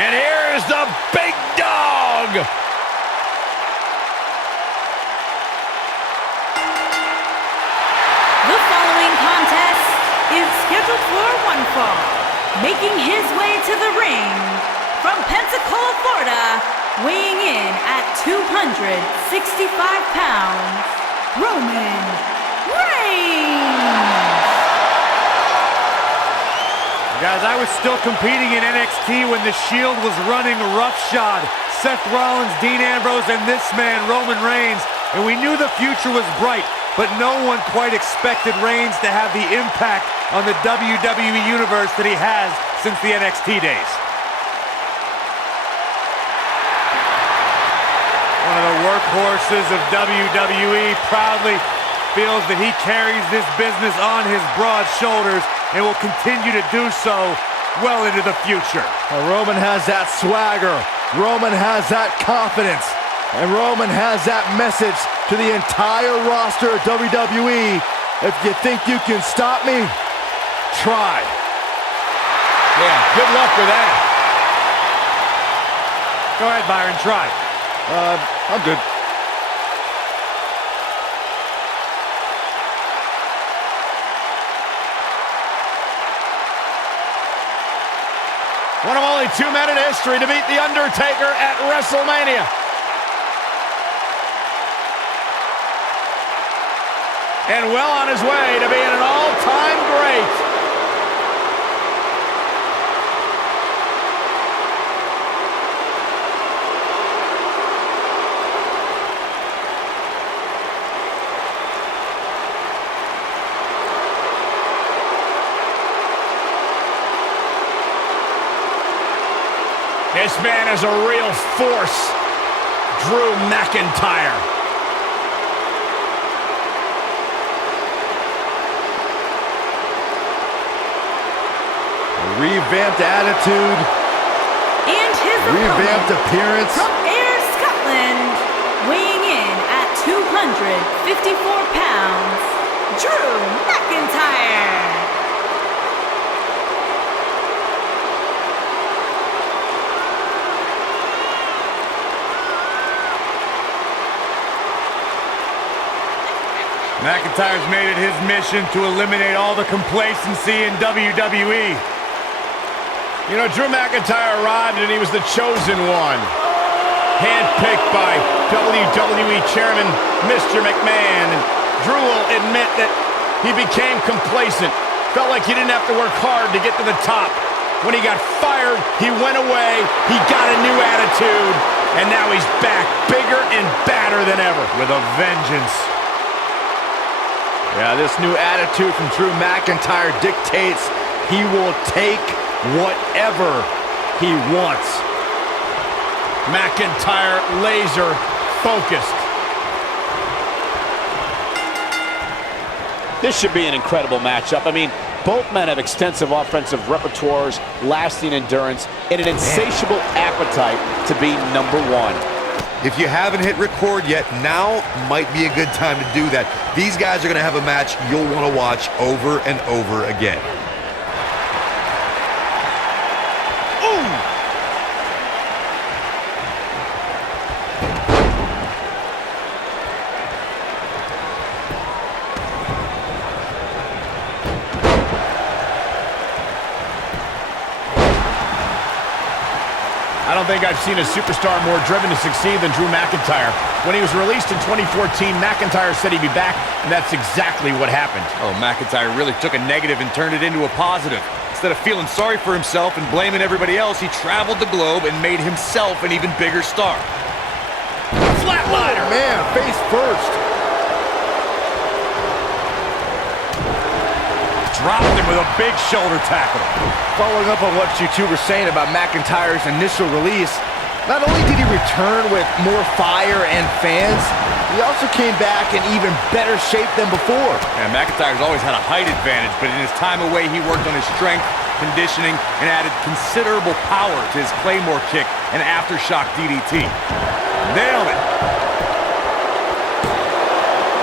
And here's the big dog. The following contest is scheduled for one fall. Making his way to the ring from Pensacola, Florida, weighing in at 265 pounds, Roman Reigns. Guys, I was still competing in NXT when the Shield was running roughshod. Seth Rollins, Dean Ambrose, and this man, Roman Reigns. And we knew the future was bright, but no one quite expected Reigns to have the impact on the WWE Universe that he has since the NXT days. One of the workhorses of WWE proudly feels that he carries this business on his broad shoulders and will continue to do so well into the future. Well, Roman has that swagger. Roman has that confidence. And Roman has that message to the entire roster of WWE. If you think you can stop me, try. Yeah, good luck with that. Go ahead, Byron, try. I'm good. One of only 2 men in history to beat The Undertaker at WrestleMania. And well on his way to being an all-time great. This man is a real force, Drew McIntyre. Revamped attitude. And his revamped opponent, appearance. from Ayr, Scotland, weighing in at 254 pounds, Drew McIntyre. McIntyre's made it his mission to eliminate all the complacency in WWE. You know, Drew McIntyre arrived and he was the chosen one. Handpicked by WWE Chairman Mr. McMahon. And Drew will admit that he became complacent. Felt like he didn't have to work hard to get to the top. When he got fired, he went away, he got a new attitude, and now he's back bigger and badder than ever. With a vengeance. Yeah, this new attitude from Drew McIntyre dictates he will take whatever he wants. McIntyre laser focused. This should be an incredible matchup. I mean, both men have extensive offensive repertoires, lasting endurance, and an insatiable appetite to be number one. If you haven't hit record yet, now might be a good time to do that. These guys are going to have a match you'll want to watch over and over again. I don't think I've seen a superstar more driven to succeed than Drew McIntyre. When he was released in 2014, McIntyre said he'd be back, and that's exactly what happened. Oh, McIntyre really took a negative and turned it into a positive. Instead of feeling sorry for himself and blaming everybody else, he traveled the globe and made himself an even bigger star. Flatliner! Oh, man, face first. Dropped him with a big shoulder tackle. Following up on what you two were saying about McIntyre's initial release, not only did he return with more fire and fans, he also came back in even better shape than before. And McIntyre's always had a height advantage, but in his time away, he worked on his strength, conditioning, and added considerable power to his Claymore kick and aftershock DDT. Nailed it.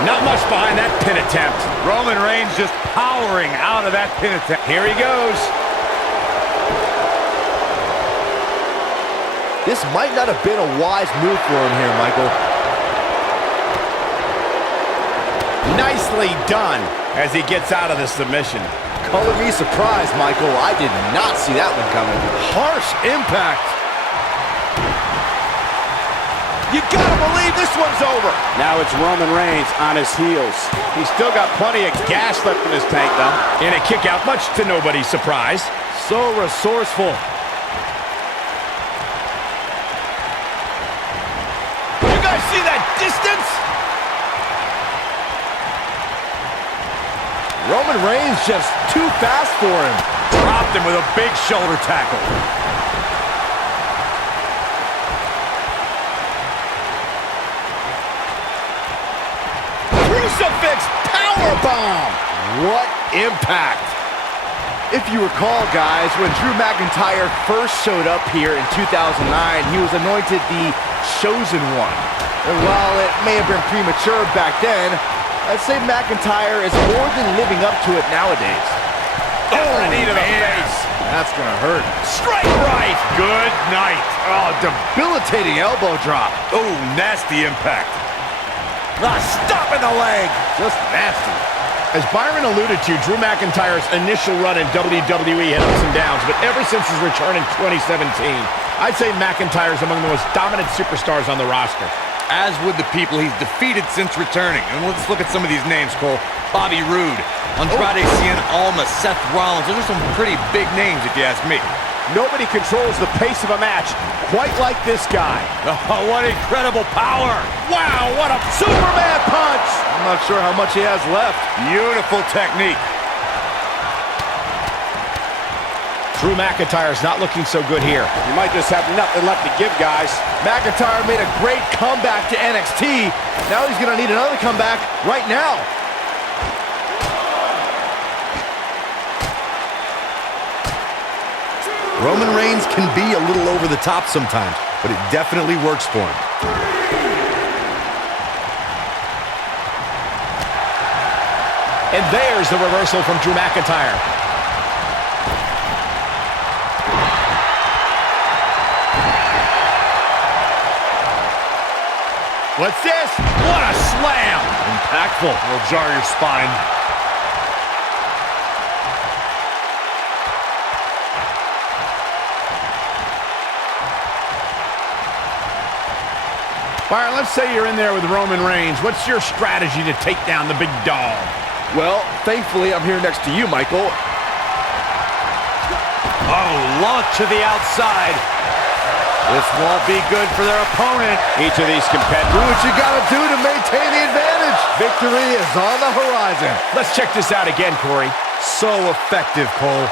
Not much behind that pin attempt. Roman Reigns just powering out of that pin attempt. Here he goes. This might not have been a wise move for him here, Michael. Nicely done as he gets out of the submission. Color me surprised, Michael. I did not see that one coming. Harsh impact. You gotta believe this one's over. Now it's Roman Reigns on his heels. He's still got plenty of gas left in his tank, though. In a kick out, much to nobody's surprise. So resourceful. You guys see that distance? Roman Reigns just too fast for him. Dropped him with a big shoulder tackle. Crucifix powerbomb. What impact. If you recall, guys, when Drew McIntyre first showed up here in 2009, he was anointed the Chosen One. And while it may have been premature back then, I'd say McIntyre is more than living up to it nowadays. Oh, knee to the face. That's gonna hurt. Straight right. Good night. Oh, debilitating elbow drop. Oh, nasty impact. Stop in the leg. Just nasty. As Byron alluded to, Drew McIntyre's initial run in WWE had ups and downs, but ever since his return in 2017, I'd say McIntyre's among the most dominant superstars on the roster. As would the people he's defeated since returning. And let's look at some of these names, Cole. Bobby Roode, Andrade Cien Almas, Seth Rollins. Those are some pretty big names, if you ask me. Nobody controls the pace of a match quite like this guy. Oh, what incredible power. Wow, what a Superman punch! I'm not sure how much he has left. Beautiful technique. Drew McIntyre's not looking so good here. You might just have nothing left to give, guys. McIntyre made a great comeback to NXT. Now he's gonna need another comeback right now. Roman Reigns can be a little over the top sometimes, but it definitely works for him. And there's the reversal from Drew McIntyre. What's this? What a slam! Impactful. Will jar your spine. Byron, let's say you're in there with Roman Reigns. What's your strategy to take down the big dog? Well, thankfully, I'm here next to you, Michael. Oh, launch to the outside. This won't be good for their opponent. Each of these Do competitors. what you gotta do to maintain the advantage. Victory is on the horizon. Let's check this out again, Corey. So effective, Cole.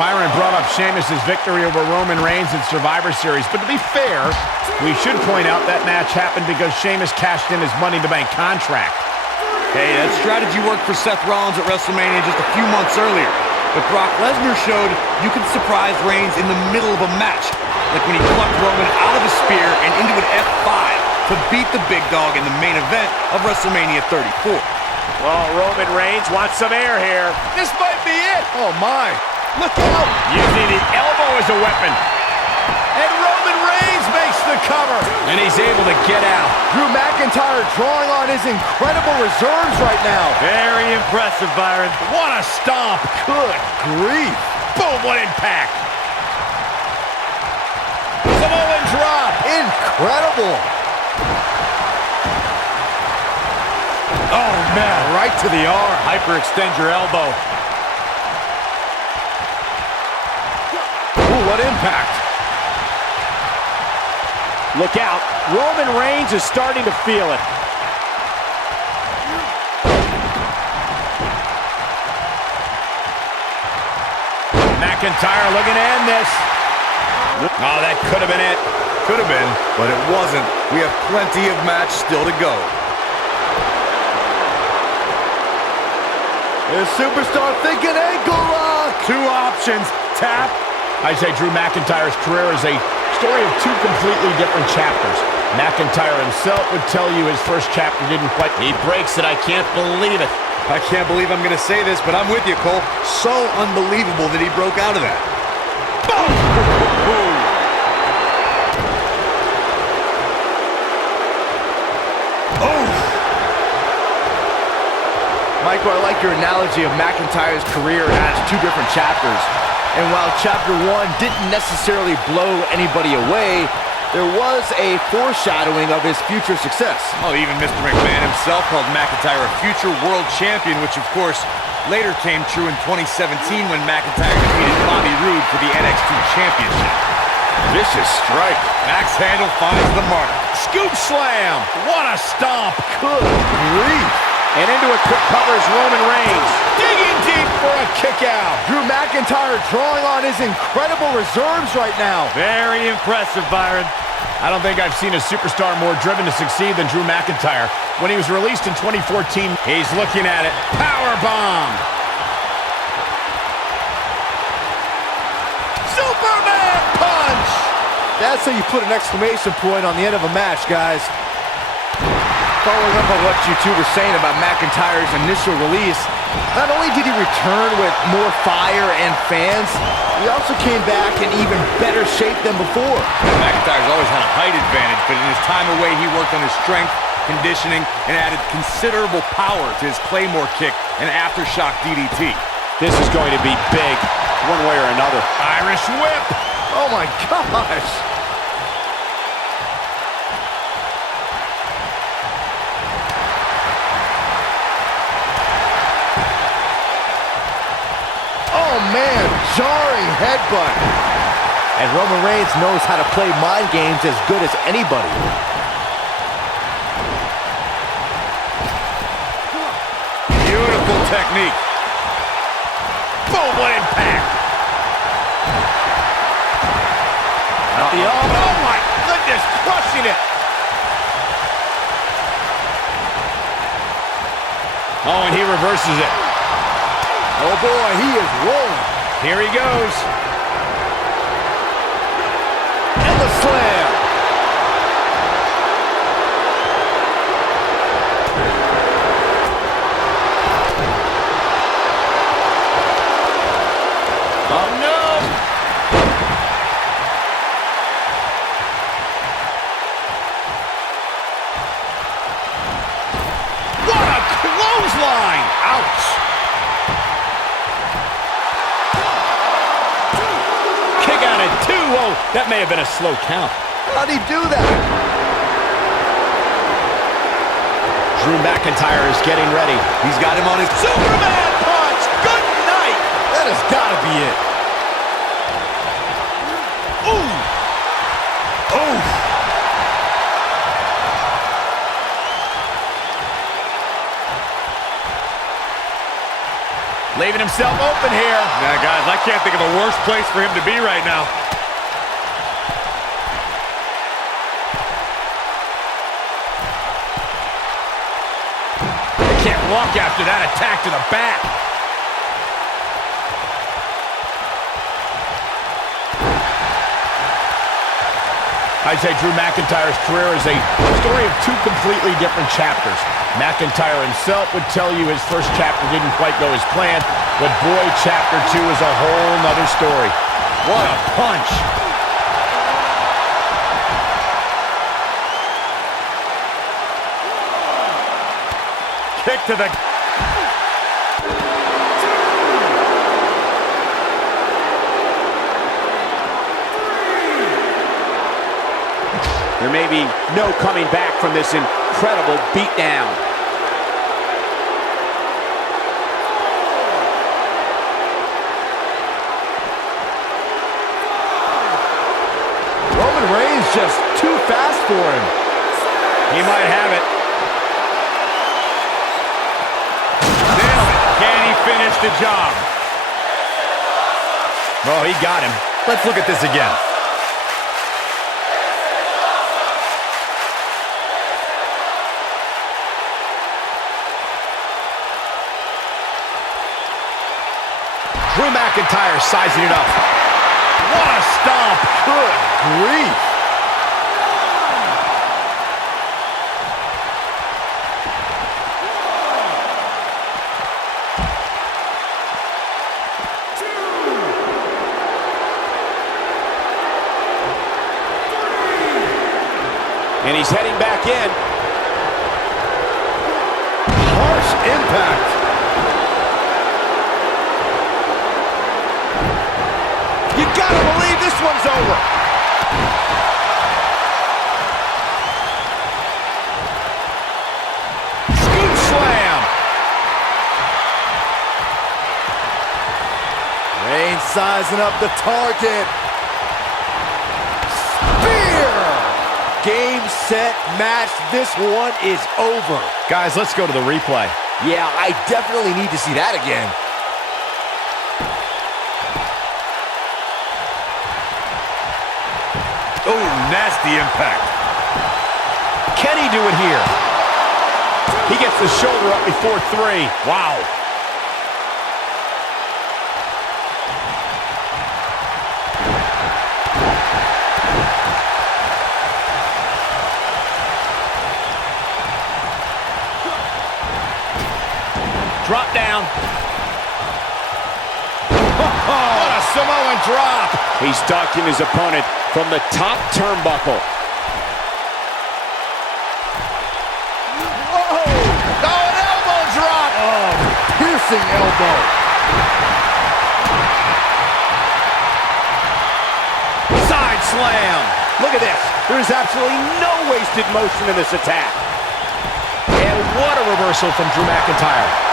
Byron brought up Sheamus' victory over Roman Reigns in Survivor Series, but to be fair, we should point out that match happened because Sheamus cashed in his Money in the Bank contract. Hey, that strategy worked for Seth Rollins at WrestleMania just a few months earlier. But Brock Lesnar showed you can surprise Reigns in the middle of a match, like when he plucked Roman out of a spear and into an F5 to beat the big dog in the main event of WrestleMania 34. Well, Roman Reigns wants some air here. This might be it. Oh, my. Look out! Using the elbow as a weapon. And Roman Reigns makes the cover. And he's able to get out. Drew McIntyre drawing on his incredible reserves right now. Very impressive, Byron. What a stomp. Good grief. Boom, what impact. Samoan drop. Incredible. Oh, man. Right to the arm. Hyperextend your elbow. Ooh, what impact. Look out. Roman Reigns is starting to feel it. McIntyre looking to end this. Oh, that could have been it. Could have been, but it wasn't. We have plenty of match still to go. The superstar thinking ankle lock. Two options. Tap. I say Drew McIntyre's career as a story of two completely different chapters. McIntyre himself would tell you his first chapter didn't quite... He breaks it. I can't believe it. I can't believe I'm going to say this, but I'm with you, Cole. So unbelievable that he broke out of that. Oh! Michael, I like your analogy of McIntyre's career as two different chapters. And while chapter one didn't necessarily blow anybody away, there was a foreshadowing of his future success. Oh, even Mr. McMahon himself called McIntyre a future world champion, which of course later came true in 2017 when McIntyre defeated Bobby Roode for the NXT Championship. Vicious strike. Max Handle finds the mark. Scoop slam! What a stomp! Good grief. And into a quick cover is Roman Reigns. Digging deep for a kick out. Drew McIntyre drawing on his incredible reserves right now. Very impressive, Byron. I don't think I've seen a superstar more driven to succeed than Drew McIntyre. When he was released in 2014, he's looking at it. Power bomb! Superman punch! That's how you put an exclamation point on the end of a match, guys. Following up on what you two were saying about McIntyre's initial release, not only did he return with more fire and fans, he also came back in even better shape than before. McIntyre's always had a height advantage, but in his time away, he worked on his strength, conditioning, and added considerable power to his Claymore kick and aftershock DDT. This is going to be big, one way or another. Irish whip! Oh my gosh! Oh man, jarring headbutt. And Roman Reigns knows how to play mind games as good as anybody. Beautiful technique. Boom, what impact! Oh my goodness, crushing it! Oh, and he reverses it. Oh boy, he is rolling. Here he goes. And the slam. Oh no! What a clothesline! Ouch! Kick out at 2. Whoa, that may have been a slow count. How'd he do that? Drew McIntyre is getting ready. He's got him on his... Superman punch! Good night! That has got to be it. Ooh! Oh! Leaving himself open here. Now, guys, I can't think of a worse place for him to be right now. They can't walk after that attack to the back. I'd say Drew McIntyre's career is a story of two completely different chapters. McIntyre himself would tell you his first chapter didn't quite go as planned, but boy, chapter 2 is a whole nother story. What a punch! Kick to the... There may be no coming back from this incredible beatdown. Roman Reigns just too fast for him. He might have it. Nailed it. Can he finish the job? Oh, he got him. Let's look at this again. Drew McIntyre sizing it up. What a stomp. Good grief. And he's heading back in. Harsh impact. You gotta believe this one's over. Scoop slam. Reigns sizing up the target. Spear. Game, set, match. This one is over. Guys, let's go to the replay. Yeah, I definitely need to see that again. Oh, nasty impact. Can he do it here? He gets the shoulder up before 3. Wow. Drop down. What a Samoan drop. He's stalking his opponent from the top turnbuckle. Whoa! Oh, an elbow drop. Oh, piercing elbow. Side slam. Look at this. There is absolutely no wasted motion in this attack. And what a reversal from Drew McIntyre.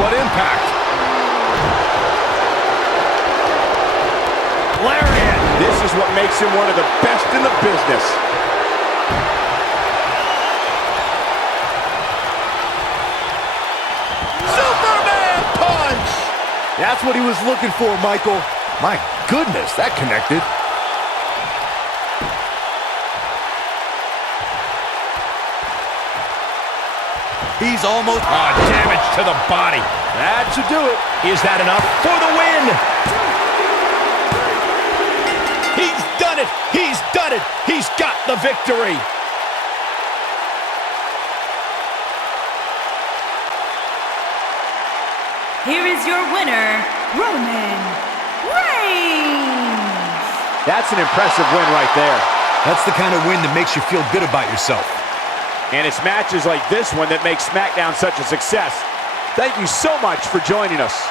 What impact! Lariat! This is what makes him one of the best in the business. Superman punch! That's what he was looking for, Michael. My goodness, that connected. He's almost... Damage to the body. That should do it. Is that enough for the win? He's done it. He's done it. He's got the victory. Here is your winner, Roman Reigns. That's an impressive win right there. That's the kind of win that makes you feel good about yourself. And it's matches like this one that make SmackDown such a success. Thank you so much for joining us.